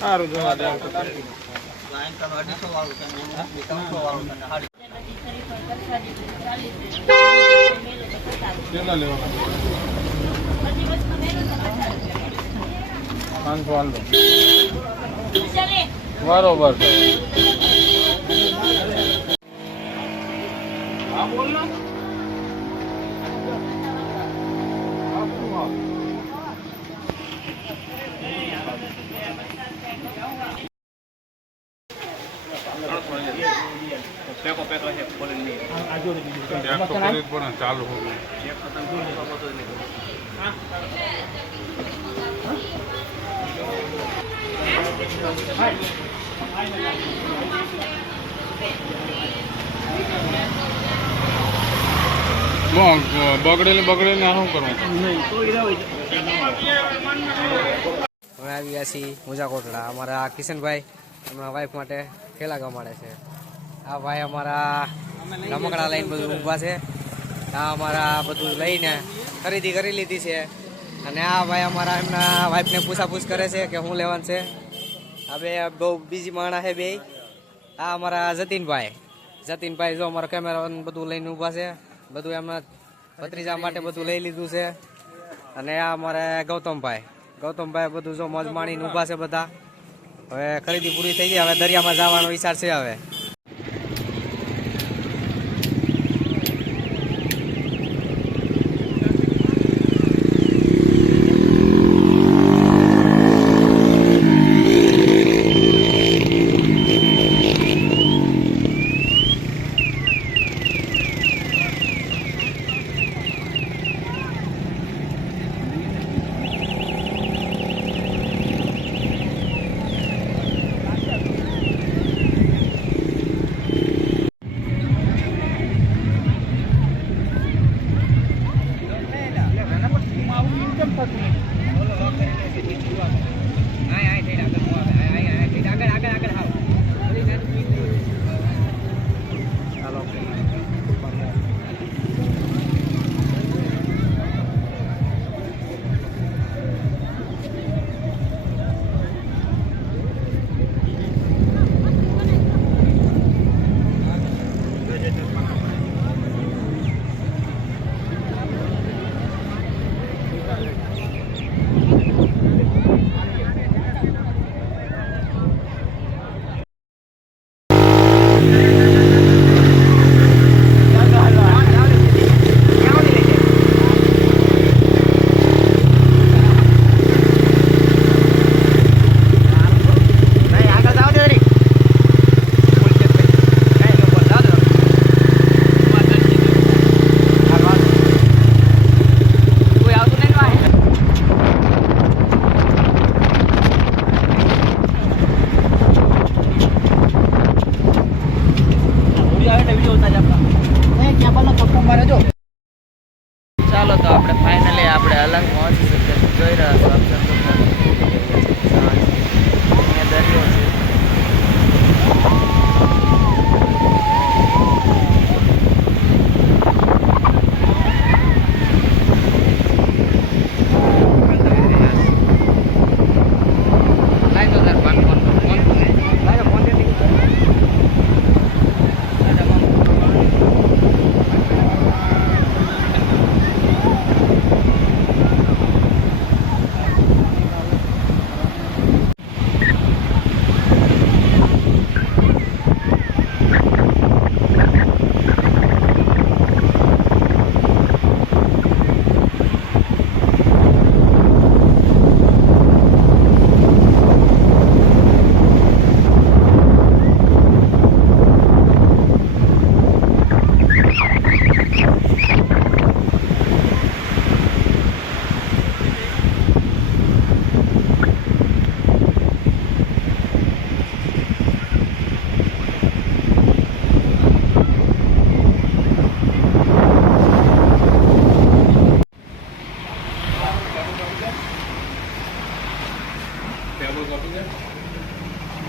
સારું જોવા દે કેટલા લેવાના 500 બરોબર છે હા બોલ ના ચાલુ બગડેલી શું કરવું અમે આવી ગયા છીએ મુજા કોટડા અમારા કિશનભાઈ એમના વાઈફ માટે ખેલા ગમાડે છે આ ભાઈ અમારા રમકડા લઈને બધું ઊભા છે આ અમારા બધું લઈને ખરીદી કરી લીધી છે અને આ ભાઈ અમારા એમના વાઈફને પૂછાપૂછ કરે છે કે શું લેવાનું છે આ બે બહુ બીજી માણસ છે બે આ અમારા જતીનભાઈ જો અમારો કેમેરા બધું લઈને ઊભા છે બધું એમના ભત્રીજા માટે બધું લઈ લીધું છે અને આ અમારે ગૌતમભાઈ બધું જો મોજ માણીને ઊભા છે બધા હવે ખરીદી પૂરી થઈ ગઈ હવે દરિયામાં જવાનો વિચાર છે હવે કેબલ કાપી દે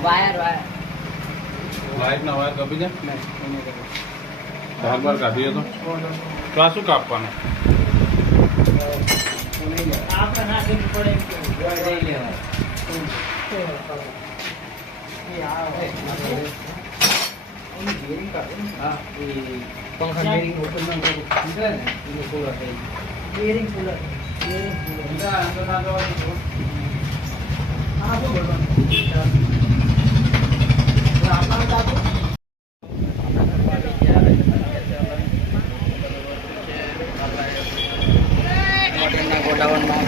વાયર વાયર લાઈટ ના વાયર કાપી દે ધાર બાર કાઢીએ તો આ શું કાપવાનું આપણે નાખી પડે લઈ લેવાય पंखा बेरिंग ओपन ना करो ठीक है ना ये कूलर है बेरिंग कूलर इधर अंदर ना दो हां तो बोलो आपन का तो મોટરના ગોડાઉનમાં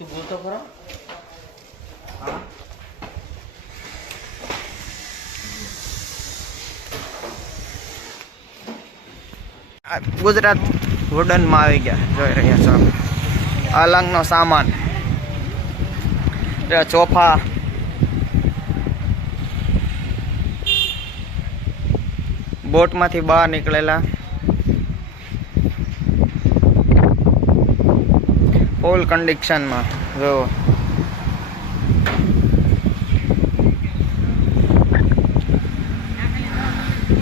તું બોલતો કરો હા ગુજરાત વુડનમાં આવી ગયા જોઈ રહ્યા છો અલંગનો સામાન ચોફા બોટમાંથી બહાર નીકળેલા ફૂલ કન્ડિશનમાં જો